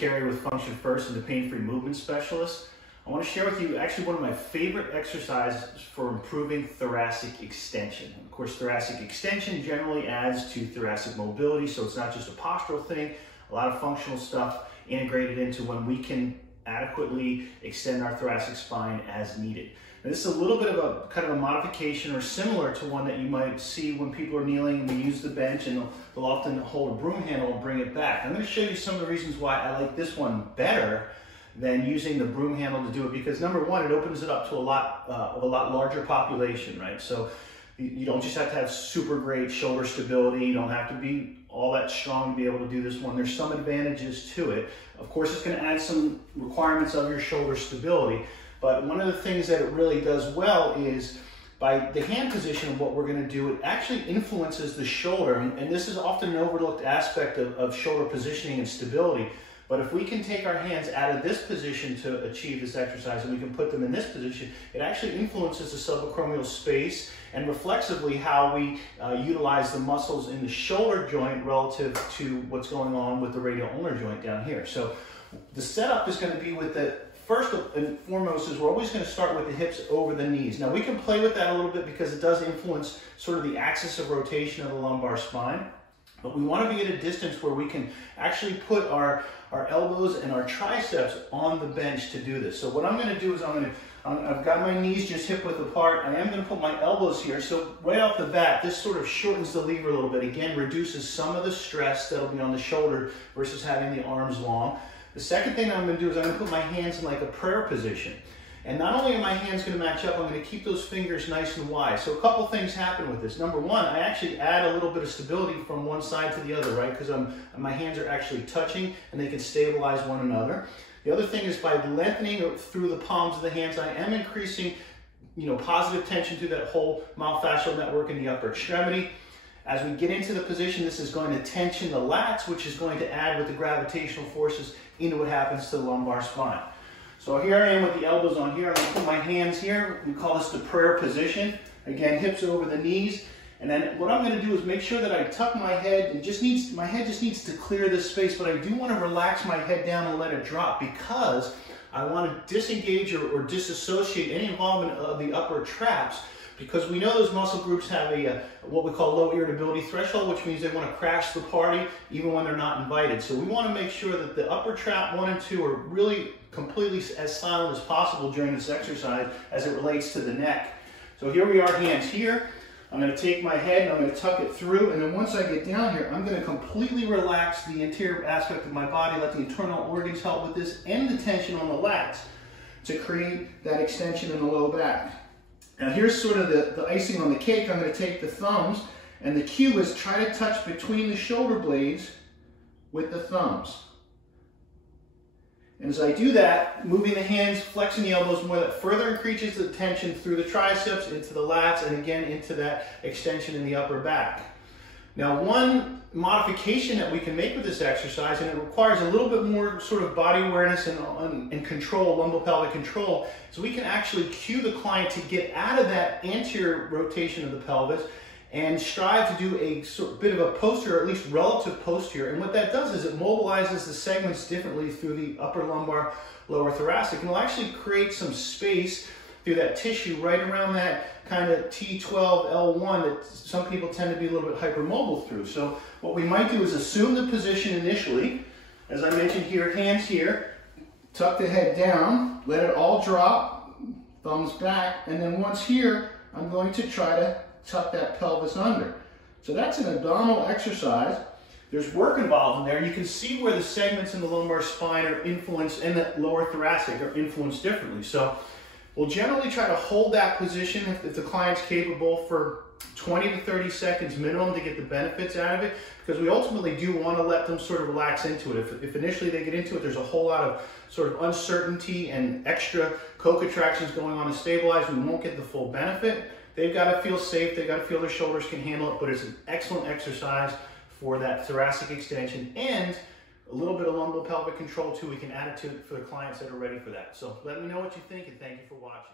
Carey with Function First and the Pain-Free Movement Specialist. I want to share with you actually one of my favorite exercises for improving thoracic extension. Of course, thoracic extension generally adds to thoracic mobility, so it's not just a postural thing, a lot of functional stuff integrated into when we can adequately extend our thoracic spine as needed. Now, this is a little bit of a kind of a modification or similar to one that you might see when people are kneeling and we use the bench, and they'll often hold a broom handle and bring it back. I'm going to show you some of the reasons why I like this one better than using the broom handle to do it, because number one, it opens it up to a lot larger population, right? So you don't just have to have super great shoulder stability. You don't have to be all that strong to be able to do this one. There's some advantages to it. Of course, it's going to add some requirements of your shoulder stability. But one of the things that it really does well is by the hand position of what we're going to do, it actually influences the shoulder. And this is often an overlooked aspect of shoulder positioning and stability. But if we can take our hands out of this position to achieve this exercise and we can put them in this position, it actually influences the subacromial space and reflexively how we utilize the muscles in the shoulder joint relative to what's going on with the radial ulnar joint down here. So the setup is going to be with the first and foremost is we're always going to start with the hips over the knees. Now we can play with that a little bit because it does influence sort of the axis of rotation of the lumbar spine. But we want to be at a distance where we can actually put our elbows and our triceps on the bench to do this. So what I'm going to do is I've got my knees just hip width apart. I am going to put my elbows here. So right off the bat, this sort of shortens the lever a little bit. Again, reduces some of the stress that'll be on the shoulder versus having the arms long. The second thing I'm going to do is I'm going to put my hands in like a prayer position. And not only are my hands going to match up, I'm going to keep those fingers nice and wide. So a couple things happen with this. Number one, I actually add a little bit of stability from one side to the other, right? Because my hands are actually touching and they can stabilize one another. The other thing is by lengthening through the palms of the hands, I am increasing, positive tension through that whole myofascial network in the upper extremity. As we get into the position, this is going to tension the lats, which is going to add with the gravitational forces into what happens to the lumbar spine. So here I am with the elbows on here. I'm going to put my hands here. We call this the prayer position. Again, hips over the knees. And then what I'm going to do is make sure that I tuck my head. My head just needs to clear this space, but I do want to relax my head down and let it drop because I want to disengage or disassociate any involvement of the upper traps, because we know those muscle groups have what we call low irritability threshold, which means they want to crash the party even when they're not invited. So we want to make sure that the upper trap 1 and 2 are really completely as silent as possible during this exercise as it relates to the neck. So here we are, hands here. I'm going to take my head and I'm going to tuck it through, and then once I get down here, I'm going to completely relax the interior aspect of my body, let the internal organs help with this, and the tension on the lats to create that extension in the low back. Now here's sort of the icing on the cake. I'm going to take the thumbs, and the cue is try to touch between the shoulder blades with the thumbs. And as I do that, moving the hands, flexing the elbows more, that further increases the tension through the triceps, into the lats, and again into that extension in the upper back. Now one modification that we can make with this exercise, and it requires a little bit more sort of body awareness and control, lumbopelvic control, is we can actually cue the client to get out of that anterior rotation of the pelvis and strive to do a bit of a posterior, or at least relative posterior. And what that does is it mobilizes the segments differently through the upper lumbar, lower thoracic, and it'll actually create some space through that tissue right around that kind of T12, L1 that some people tend to be a little bit hypermobile through. So what we might do is assume the position initially. As I mentioned here, hands here, tuck the head down, let it all drop, thumbs back, and then once here, I'm going to try to tuck that pelvis under. So that's an abdominal exercise. There's work involved in there. You can see where the segments in the lumbar spine are influenced, and the lower thoracic are influenced differently. So we'll generally try to hold that position if the client's capable for 20 to 30 seconds minimum to get the benefits out of it, because we ultimately do want to let them sort of relax into it. If initially they get into it, there's a whole lot of sort of uncertainty and extra co-contractions going on to stabilize. We won't get the full benefit. They've got to feel safe. They've got to feel their shoulders can handle it, but it's an excellent exercise for that thoracic extension and a little bit of lumbopelvic control too. We can add it to for the clients that are ready for that. So let me know what you think, and thank you for watching.